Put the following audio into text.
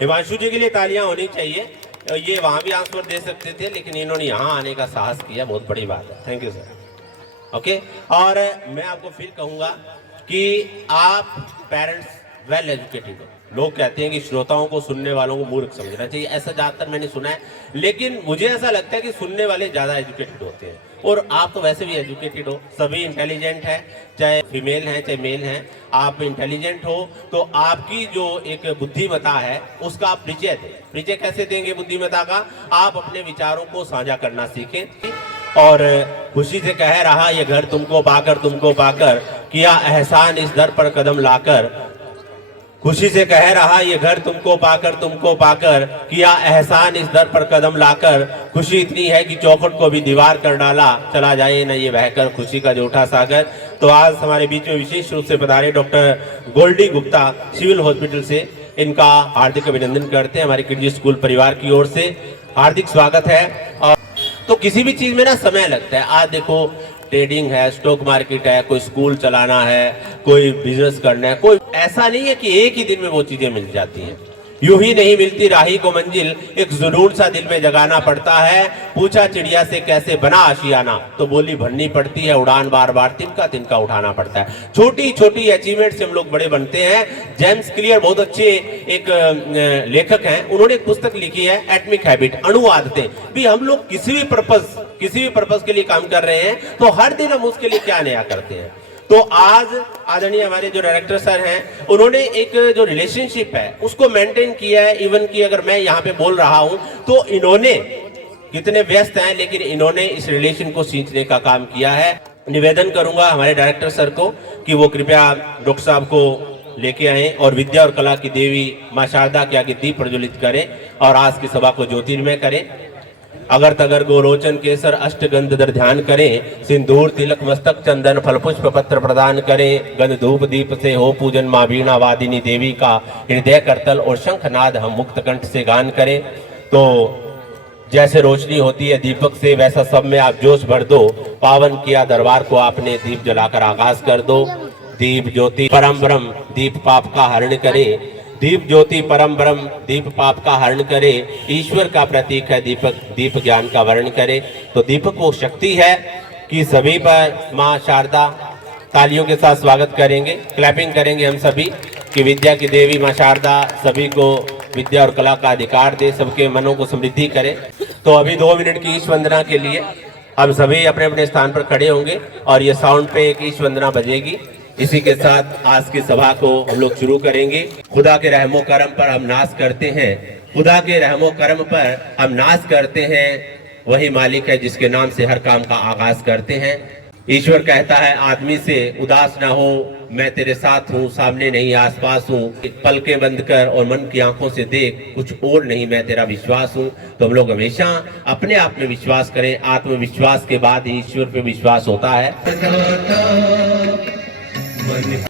हिमांशु जी के लिए तालियां होनी चाहिए। ये वहां भी आंसर दे सकते थे, लेकिन इन्होंने यहाँ आने का साहस किया, बहुत बड़ी बात है। Thank you sir. ओके, और मैं आपको फिर कहूंगा कि आप पेरेंट्स वेल एजुकेटेड हो। लोग कहते हैं कि श्रोताओं को, सुनने वालों को मूर्ख समझना चाहिए, ऐसा ज्यादातर मैंने सुना है, लेकिन मुझे ऐसा लगता है कि सुनने वाले ज्यादा एजुकेटेड होते हैं। और आप तो वैसे भी एजुकेटेड हो, सभी इंटेलिजेंट हैं, चाहे फीमेल हैं चाहे मेल हैं, आप इंटेलिजेंट हो, तो आपकी जो एक बुद्धिमत्ता है उसका आप परिचय दें। परिचय कैसे देंगे बुद्धिमत्ता का? आप अपने विचारों को साझा करना सीखें। और खुशी से कह रहा ये घर तुमको पाकर किया एहसान इस दर पर कदम लाकर। खुशी से कह रहा ये घर तुमको पाकर किया एहसान इस दर पर कदम लाकर। खुशी इतनी है कि चौखट को भी दीवार कर डाला, चला जाए न ये बहकर खुशी का जूठा सागर। तो आज हमारे बीच में विशेष रूप से पधारे doctor Goldie Gupta civil hospital से, इनका हार्दिक अभिनंदन करते हैं हमारे किडजी स्कूल परिवार की ओर से। हार्दिक स्वागत है। और तो किसी भी चीज में ना समय लगता है। आज देखो ट्रेडिंग है, स्टॉक मार्केट है, कोई स्कूल चलाना है, कोई बिजनेस करना है, कोई ऐसा नहीं है कि एक ही दिन में वो चीजें मिल जाती हैं। यूं ही नहीं मिलती राही को मंजिल, एक जुनून सा दिल में जगाना पड़ता है। पूछा चिड़िया से कैसे बना आशियाना, तो बोली भरनी पड़ती है उड़ान, बार बार तिनका तिनका उठाना पड़ता है। छोटी छोटी अचीवमेंट से हम लोग बड़े बनते हैं। जेम्स क्लियर बहुत अच्छे एक लेखक हैं, उन्होंने एक पुस्तक लिखी है एटॉमिक हैबिट, अणु आदतें। भी हम लोग किसी भी पर्पस के लिए काम कर रहे हैं, तो हर दिन हम उसके लिए क्या नया करते हैं। तो आज आदरणीय हमारे जो डायरेक्टर सर हैं, उन्होंने एक जो रिलेशनशिप है उसको मेंटेन किया है। इवन कि अगर मैं यहाँ पे बोल रहा हूं तो इन्होंने, कितने व्यस्त हैं लेकिन इन्होंने इस रिलेशन को सींचने का काम किया है। निवेदन करूंगा हमारे डायरेक्टर सर को कि वो कृपया डॉक्टर साहब को लेके आए और विद्या और कला की देवी माँ शारदा के आगे दीप प्रज्वलित करें और आज की सभा को ज्योतिर्मय करें। अगर तगर गोरोचन केसर अष्टगंध दर ध्यान करें, सिंदूर तिलक मस्तक चंदन फल पुष्प पत्र प्रदान करें। गंध धूप दीप से हो पूजन माँ वीणा वादिनी देवी का, हृदय करतल और शंखनाद हम मुक्त कंठ से गान करें। तो जैसे रोशनी होती है दीपक से, वैसा सब में आप जोश भर दो। पावन किया दरबार को आपने, दीप जलाकर आगाज कर दो। दीप ज्योति परम ब्रह्म दीप पाप का हरण करे, दीप ज्योति परम ब्रह्म दीप पाप का हरण करे। ईश्वर का प्रतीक है दीपक, दीप ज्ञान का वर्ण करे। तो दीपक वो शक्ति है कि सभी पर माँ शारदा तालियों के साथ स्वागत करेंगे, क्लैपिंग करेंगे हम सभी कि विद्या की देवी माँ शारदा सभी को विद्या और कला का अधिकार दे, सबके मनों को समृद्धि करे। तो अभी 2 मिनट की ईश वंदना के लिए हम सभी अपने अपने स्थान पर खड़े होंगे और ये साउंड पे एक ईश वंदना बजेगी। इसी के साथ आज की सभा को हम लोग शुरू करेंगे। खुदा के रहमो करम पर हम नाज करते हैं, खुदा के रहमो करम पर हम नाज करते हैं। वही मालिक है जिसके नाम से हर काम का आगाज करते हैं। ईश्वर कहता है आदमी से उदास ना हो, मैं तेरे साथ हूँ, सामने नहीं आसपास हूँ। पलकें बंद कर और मन की आंखों से देख, कुछ और नहीं मैं तेरा विश्वास हूँ। तो हम लोग हमेशा अपने आप में विश्वास करें। आत्मविश्वास के बाद ही ईश्वर पे विश्वास होता है। मन